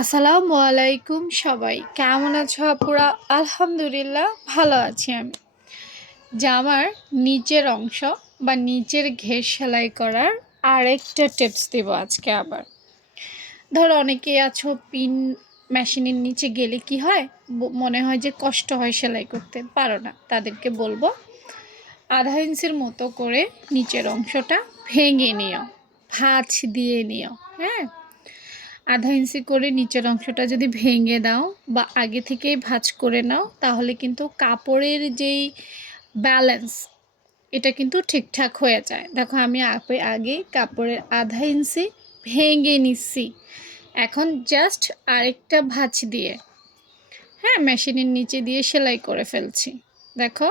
আসসালামু আলাইকুম সবাই, কেমন আছো আপুরা? আলহামদুলিল্লাহ ভালো আছি আমি। জামার নিচের অংশ বা নিচের ঘের সেলাই করার আরেকটা টিপস দেব আজকে আবার। ধরো অনেকেই আছো পিন মেশিনের নিচে গেলে কি হয়, মনে হয় যে কষ্ট হয়, সেলাই করতে পারো না, তাদেরকে বলবো 1/2 ইঞ্চির মতো করে নিচের অংশটা ভেঙে নিও, ভাঁজ দিয়ে নিও। হ্যাঁ, 1/2 ইঞ্চি করে নিচের অংশটা যদি ভেঙে দাও বা আগে থেকেই ভাঁজ করে নাও, তাহলে কিন্তু কাপড়ের যেই ব্যালেন্স, এটা কিন্তু ঠিকঠাক হয়ে যায়। দেখো আমি আগে কাপড়ের 1/2 ইঞ্চি ভেঙে নিচ্ছি, এখন জাস্ট আরেকটা ভাঁজ দিয়ে, হ্যাঁ, মেশিনের নিচে দিয়ে সেলাই করে ফেলছি। দেখো,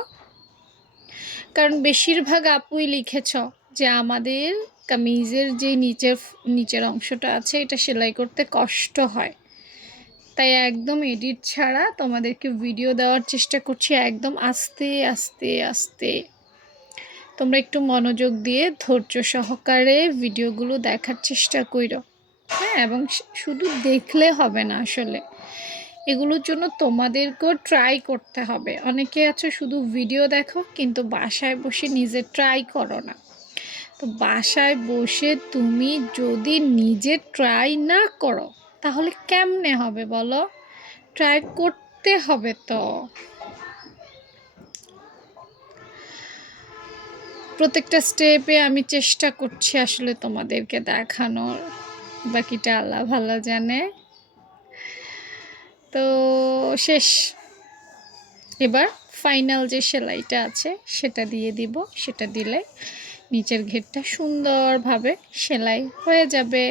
কারণ বেশিরভাগ আপুই লিখেছ যে আমাদের কামিজের যে নিচের অংশটা আছে এটা সেলাই করতে কষ্ট হয়, তাই একদম এডিট ছাড়া তোমাদেরকে ভিডিও দেওয়ার চেষ্টা করছি, একদম আস্তে আস্তে আস্তে। তোমরা একটু মনোযোগ দিয়ে ধৈর্য সহকারে ভিডিওগুলো দেখার চেষ্টা করো। হ্যাঁ, এবং শুধু দেখলে হবে না, আসলে এগুলোর জন্য তোমাদেরকেও ট্রাই করতে হবে। অনেকে আছো শুধু ভিডিও দেখো কিন্তু বাসায় বসে নিজে ট্রাই করো না। তো বাসায় বসে তুমি যদি নিজে ট্রাই না করো তাহলে কেমনে হবে বলো? ট্রাই করতে হবে তো। প্রত্যেকটা স্টেপে আমি চেষ্টা করছি আসলে তোমাদেরকে দেখানোর, বাকিটা আল্লাহ ভালো জানে। তো শেষ, এবার ফাইনাল যে সেলাইটা আছে সেটা দিয়ে দিব, সেটা দিলে নিচের ঘেরটা সুন্দরভাবে সেলাই হয়ে যাবে।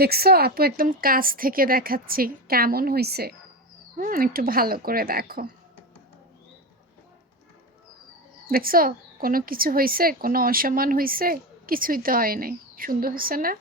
দেখছো আপু, একদম কাছ থেকে দেখাচ্ছি কেমন হয়েছে। একটু ভালো করে দেখো। দেখছো কোনো কিছু হয়েছে, কোনো অসম্মান হয়েছে? কিছুই তো হয় নাই, সুন্দর হয়েছে না?